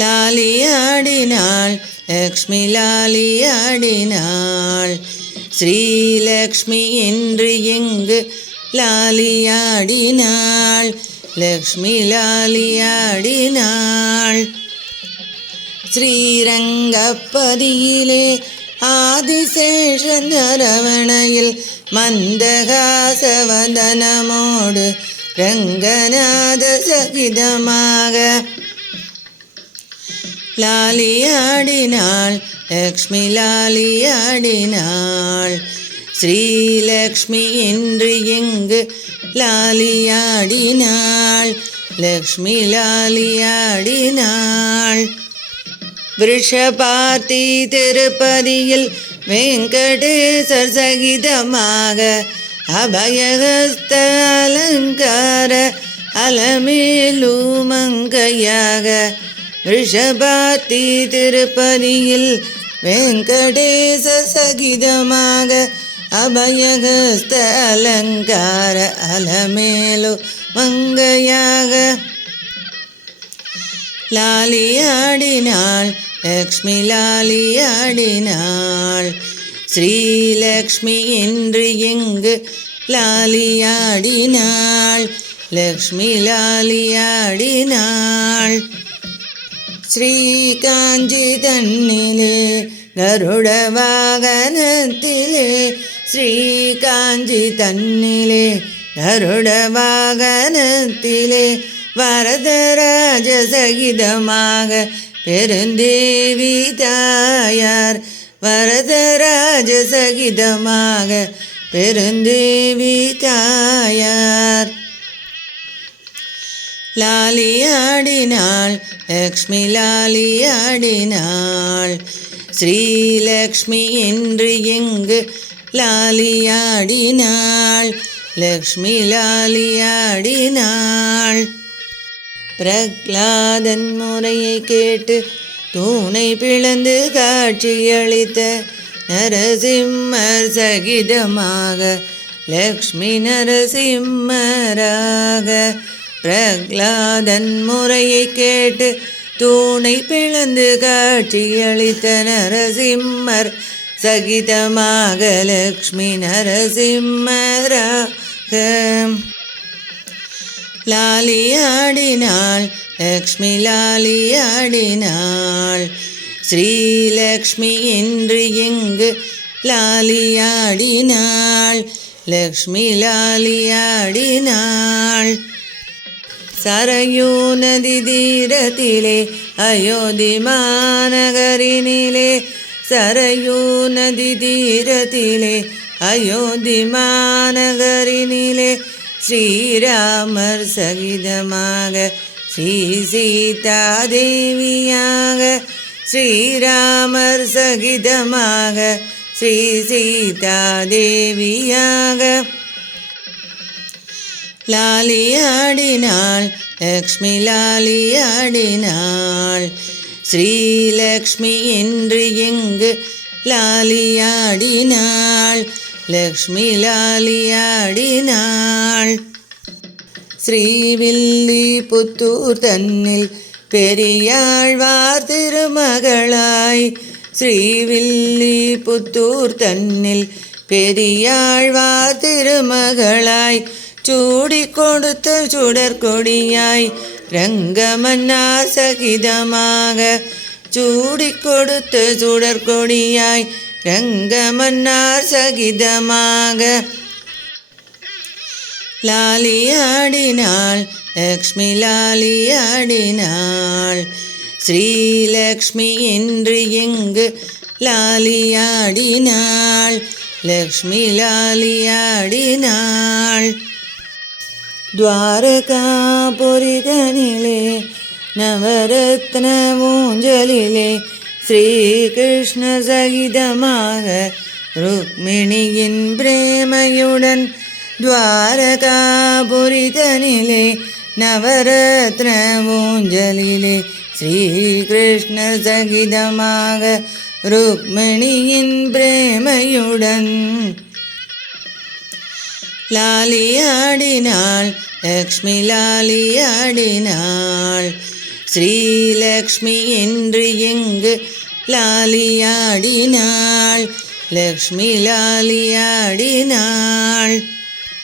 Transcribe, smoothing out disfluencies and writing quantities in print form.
லாலியாடினாள் லக்ஷ்மி லாலியாடினாள். ஸ்ரீலக்ஷ்மி என்று எங்கு லாலியாடினாள் லக்ஷ்மி லாலியாடினாள். ஸ்ரீரங்கப்பதியிலே ஆதிசேஷன் அரவணையில் மந்தகாசவதனமோடு ரங்கநாத சகிதமாக லாலியாடினாள் லக்ஷ்மி லாலியாடினாள். ஸ்ரீலக்ஷ்மி என்று எங்கு லாலியாடினாள் லக்ஷ்மி லாலியாடினாள். விருஷபார்த்தி திருப்பதியில் வெங்கடேசர் சகிதமாக அபயஹஸ்த அலங்கார அலமேலுமங்கையாக ரிஷபார்த்தி திருப்பதியில் வெங்கடேச சகிதமாக அபயஹஸ்த அலங்கார அலமேலு மங்கையாக லாலியாடினாள் லக்ஷ்மி லாலியாடினாள். ஸ்ரீலக்ஷ்மி என்று எங்கு லாலியாடினாள் லக்ஷ்மி லாலியாடினாள். ஸ்ரீகாஞ்சி தன்னிலே கருட வாகனத்திலே ஸ்ரீகாஞ்சி தன்னிலே கருட வாகனத்திலே வரதராஜ சகிதமாக பெருந்தேவி தாயார் வரதராஜ சகிதமாக பெருந்தேவி தாயார் லாலியாடினாள் லக்ஷ்மி லாலியாடினாள். ஸ்ரீலக்ஷ்மி என்று எங்கு லாலியாடினாள் லக்ஷ்மி லாலியாடினாள். பிரகலாதன் முறையை கேட்டு தூணை பிளந்து காட்சியளித்த நரசிம்மர் சகிதமாக லக்ஷ்மி நரசிம்மராக பிரகலாதன் முறையை கேட்டு தூணை பிளந்து காட்சியளித்த நரசிம்மர் சகிதமாக லக்ஷ்மி நரசிம்மராக லாலியாடினாள் லக்ஷ்மி லாலியாடினாள். ஸ்ரீலக்ஷ்மி என்று எங்கு லாலியாடினாள் லக்ஷ்மி லாலியாடினாள். சரயூ நதி தீரத்திலே அயோத்தி மாநகரினிலே சரயூ நதி தீரத்திலே அயோத்தி மாநகரினிலே ஸ்ரீராமர் சகிதமாக ஸ்ரீ சீதா தேவியாக ஸ்ரீராமர் சகிதமாக ஸ்ரீ சீதா தேவியாக லாலியாடினாள் லக்ஷ்மி லாலியாடினாள். ஸ்ரீலக்ஷ்மி என்று எங்கு லாலியாடினாள் லக்ஷ்மி லாலியாடினாள். ஸ்ரீவில்லிபுத்தூர் தன்னில் பெரியாழ்வார் திருமகளாய் ஸ்ரீவில்லிபுத்தூர் தன்னில் பெரியாழ்வார் திருமகளாய் சூடி கொடுத்த சுடற்கொடியாய் ரங்கமன்னார் சகிதமாக சூடி கொடுத்த சுடற்கொடியாய் ரங்கமன்னார் சகிதமாக லாலியாடினாள் லக்ஷ்மி லாலியாடினாள். ஸ்ரீலக்ஷ்மி என்று எங்கு லாலியாடினாள் லக்ஷ்மி லாலியாடினாள். துவாரகாபுரிதனிலே நவரத்ன ஊஞ்சலிலே ஸ்ரீகிருஷ்ண சகிதமாக ருக்மிணியின் பிரேமையுடன் துவாரகாபுரிதனிலே நவரத்ன ஊஞ்சலிலே ஸ்ரீகிருஷ்ண சகிதமாக ருக்மிணியின் பிரேமையுடன் லாலியாடினாள் லக்ஷ்மி லாலியாடினாள். ஸ்ரீலக்ஷ்மி என்று எங்கு லாலியாடினாள், லக்ஷ்மி லாலியாடினாள்.